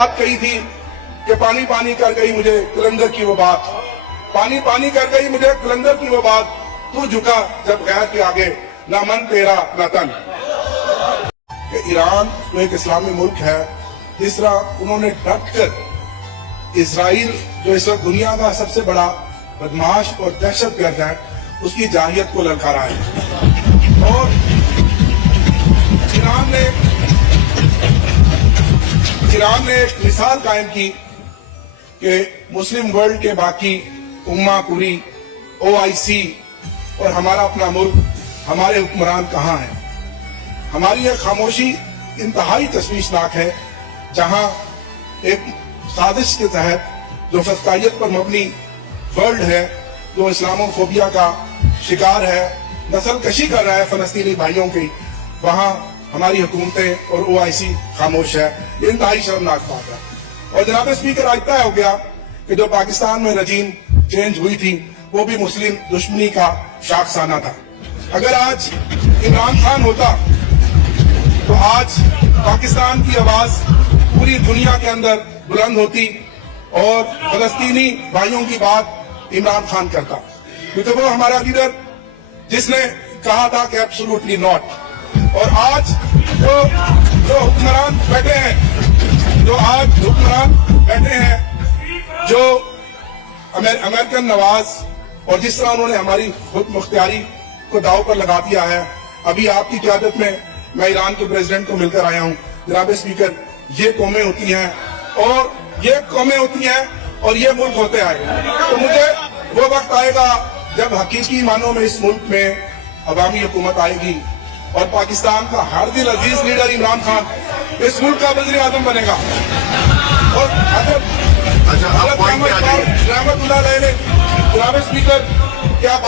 بات کہی تھی کہ پانی پانی کر گئی مجھے کلندر کی وہ بات، پانی پانی کر گئی مجھے کلندر کی وہ بات، تو جھکا جب غیر کے آگے نہ من تیرا نہ تن۔ کہ ایران جو ایک اسلامی ملک ہے، جس طرح انہوں نے ڈٹ کر اسرائیل جو اس وقت دنیا کا سب سے بڑا بدماش اور دہشت گرد ہے اس کی جارحیت کو للکارا ہے، اور ایران نے ایک مثال قائم کی کہ مسلم ورلڈ کے باقی امہ پوری OIC اور ہمارا اپنا ملک، ہمارے حکمران کہاں ہیں۔ ہماری یہ خاموشی انتہائی تشویشناک ہے، جہاں ایک سازش کے تحت جو فتقائیت پر مبنی ورلڈ ہے، جو اسلامو فوبیا کا شکار ہے، نسل کشی کر رہا ہے فلسطینی بھائیوں کی، وہاں ہماری حکومتیں اور OIC خاموش ہے۔ یہ انتہائی شرمناک بات ہے۔ اور جناب اسپیکر، آج طے ہو گیا کہ جو پاکستان میں رجیم چینج ہوئی تھی وہ بھی مسلم دشمنی کا شاخسانہ تھا۔ اگر آج عمران خان ہوتا تو آج پاکستان کی آواز پوری دنیا کے اندر بلند ہوتی اور فلسطینی بھائیوں کی بات عمران خان کرتا، کیونکہ وہ ہمارا لیڈر جس نے کہا تھا کہ ایبسولوٹلی ناٹ۔ اور آج جو حکمران بیٹھے ہیں، جو امریکن نواز، اور جس طرح انہوں نے ہماری خود مختاری کو داؤ پر لگا دیا ہے۔ ابھی آپ کی قیادت میں میں ایران کے پریزیڈنٹ کو مل کر آیا ہوں۔ جناب اسپیکر، یہ قومیں ہوتی ہیں اور یہ ملک ہوتے آئے، تو مجھے وہ وقت آئے گا جب حقیقی معنوں میں اس ملک میں عوامی حکومت آئے گی اور پاکستان کا ہر دل عزیز لیڈر عمران خان اس ملک کا وزیر اعظم بنے گا۔ اور حضرت رحمت اللہ علیہ نے، جناب اسپیکر، کیا